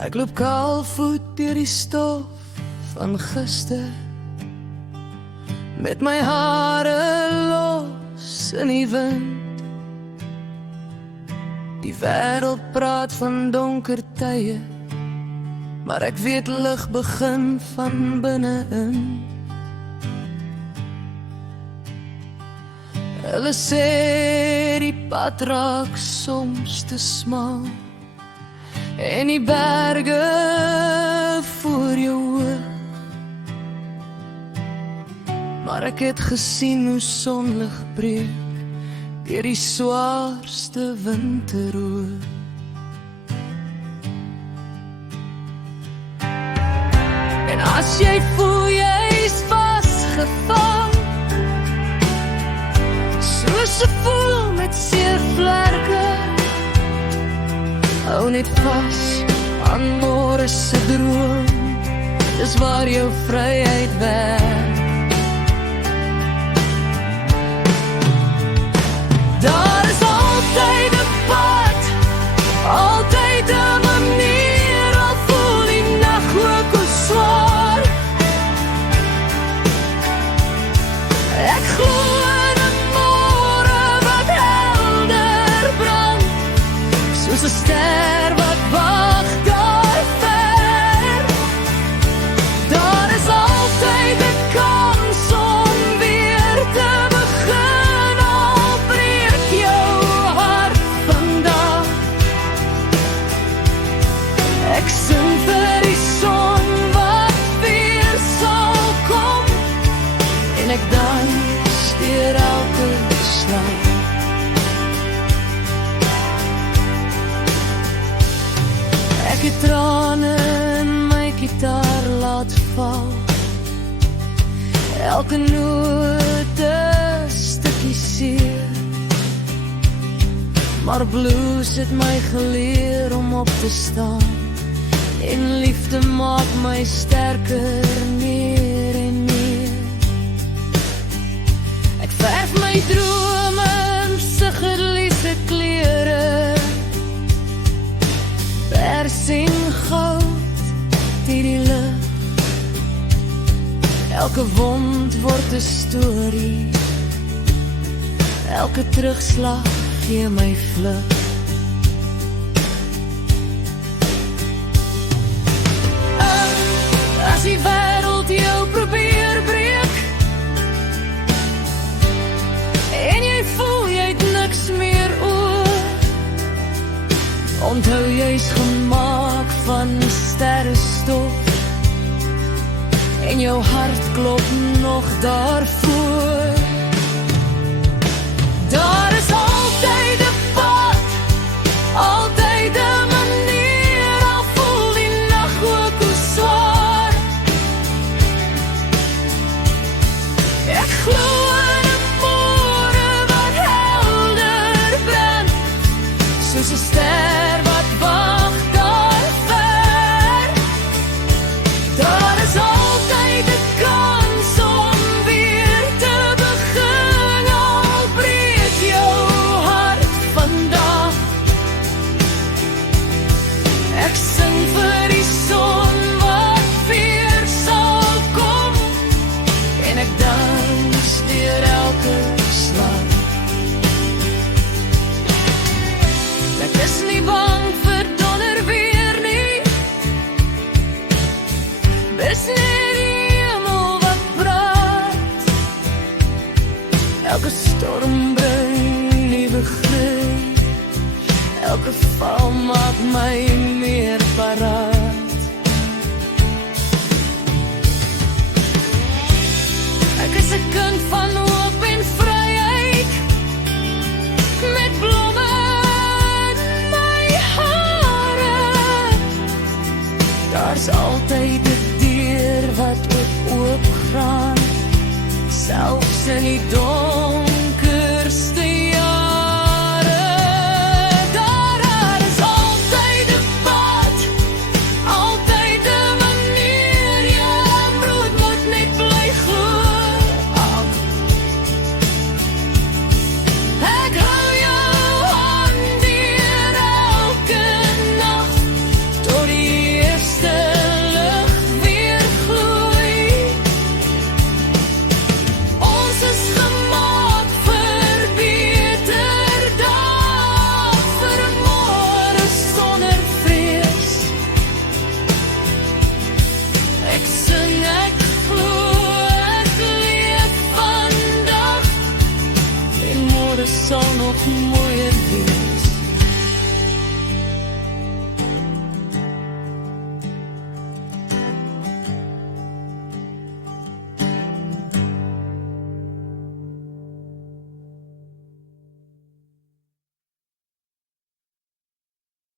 Ek loop kaalvoet deur die stof van gister, met my hare los in die wind. Die wêreld praat van donker tye, maar ek weet lig begin van binne-in. Hulle sê die pad raak soms te smal, en die berge voor jou oog. Maar ek het gesien hoe sonlig breek deur die swaarste winteroor. En as jy voel jy's vasgevang, soos 'n voël met seer vlerke, hou net vas aan môre se droom, dis waar jou vryheid werk. Daar is altyd 'n pad, altyd 'n manier, al voel die nag ook hoe swaar. Ek glo in 'n môre wat helder brand, soos 'n ster wat wag daar ver. Daar is altyd 'n kans om weer te begin, al breek jou hart vandag. Ek sing vir die son wat weer sal kom, en ek dans deur elke slag. Ek het trane in my gitaar laat val, elke noot 'n stukkie seer, maar blues het my geleer om op te staan, en liefde maak my sterker meer en meer. Ek verf my drome in siggerliese kleure, pers en goud deur die lug. Elke wond word 'n storie, elke terugslag gee my vlug. As die wêreld jou probeer breek, en jy voel jy het niks meer oor, onthou jy's gemaak van sterrestof, en jou hart klop nog daarvoor. Daar is altyd 'n pad, altyd 'n manier, al voel die nag ook hoe swaar. Ek glo in 'n môre wat helder brand, soos 'n ster wat wag daar ver. Daar is altyd 'n kans om weer te begin, al breek jou hart vandag. Ek sing vir die son wat weer sal kom, en ek dans deur elke slag. Ek is nie bang vir donder weer nie, dis net die hemel wat praat. Elke storm bring nuwe gry, elke val maak my meer paraat. Ek is 'n kind van hoop en vryheid, met blomme in my hare. Daar's altyd 'n deur wat oopgaan, selfs in die donkerste jare. Daar is altyd 'n pad, altyd 'n manier, jou brood moet net bly glo. Ek hou jou hand deur elke nag, tot die Ek sing, ek glo, ek leef vandag en môre sal nog mooi